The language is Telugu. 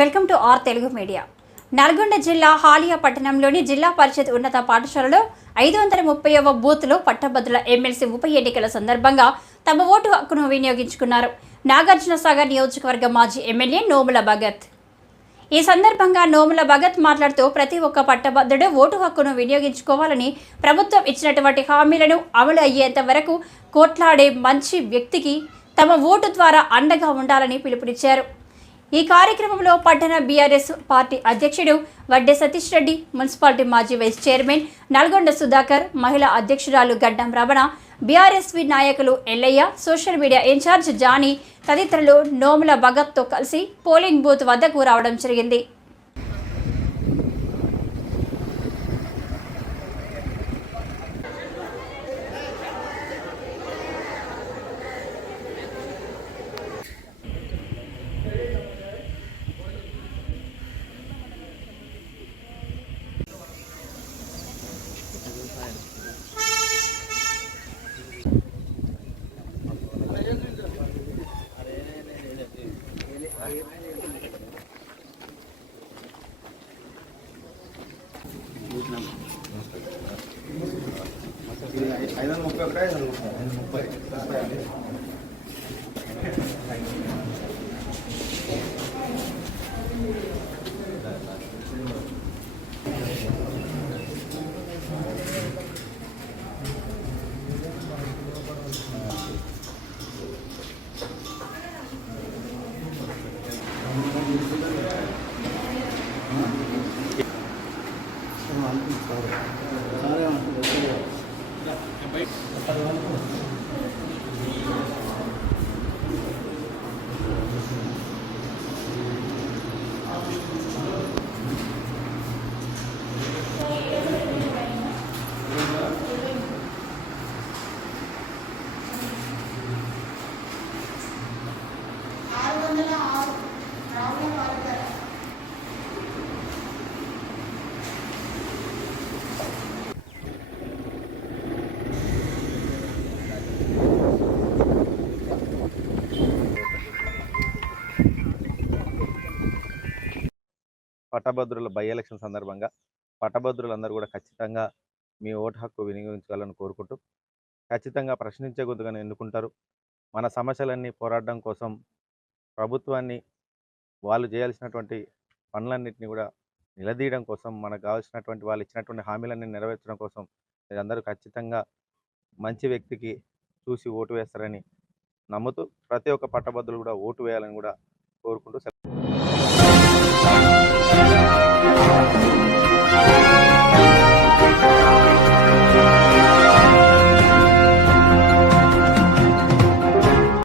Welcome to our Telugu media. Nalgonda జిల్లా హాలియా పట్టణంలోని జిల్లా పరిషత్ ఉన్నత పాఠశాలలో 530వ బూత్లో పట్టభద్రుల ఎమ్మెల్సీ ఉప ఎన్నికల సందర్భంగా తమ ఓటు హక్కును వినియోగించుకున్నారు. నాగార్జునసాగర్ నియోజకవర్గ మాజీ ఎమ్మెల్యే నోముల భగత్. ఈ సందర్భంగా నోముల భగత్ మాట్లాడుతూ ప్రతి ఒక్క పట్టభద్రుడు ఓటు హక్కును వినియోగించుకోవాలని, ప్రభుత్వం ఇచ్చినటువంటి హామీలను అమలు అయ్యేంత వరకు కోట్లాడే మంచి వ్యక్తికి తమ ఓటు ద్వారా అండగా ఉండాలని పిలుపునిచ్చారు. ఈ కార్యక్రమంలో పట్టణ బీఆర్ఎస్ పార్టీ అధ్యక్షుడు వడ్డే సతీష్ రెడ్డి, మున్సిపాలిటీ మాజీ వైస్ చైర్మన్ నల్గొండ సుధాకర్, మహిళా అధ్యక్షురాలు గడ్డం రమణ, బీఆర్ఎస్వి నాయకులు Ellaiah, social media incharge Jani తదితరులు నోముల భగత్తో కలిసి పోలింగ్ బూత్ వద్దకు రావడం జరిగింది. పట్టభద్రుల బై ఎలక్షన్ సందర్భంగా పట్టభద్రులందరూ కూడా ఖచ్చితంగా మీ ఓటు హక్కు వినియోగించాలని కోరుకుంటూ, ఖచ్చితంగా ప్రశ్నించే గొంతుగానే ఎన్నుకుంటారు. మన సమస్యలన్నీ పోరాడడం కోసం ప్రభుత్వాన్ని వాళ్ళు చేయాల్సినటువంటి పనులన్నింటినీ కూడా నిలదీయడం కోసం, మనకు కావాల్సినటువంటి వాళ్ళు ఇచ్చినటువంటి హామీలన్నీ నెరవేర్చడం కోసం మీరందరూ ఖచ్చితంగా మంచి వ్యక్తికి చూసి ఓటు వేస్తారని నమ్ముతూ, ప్రతి ఒక్క పట్టభద్రులు కూడా ఓటు వేయాలని కూడా కోరుకుంటూ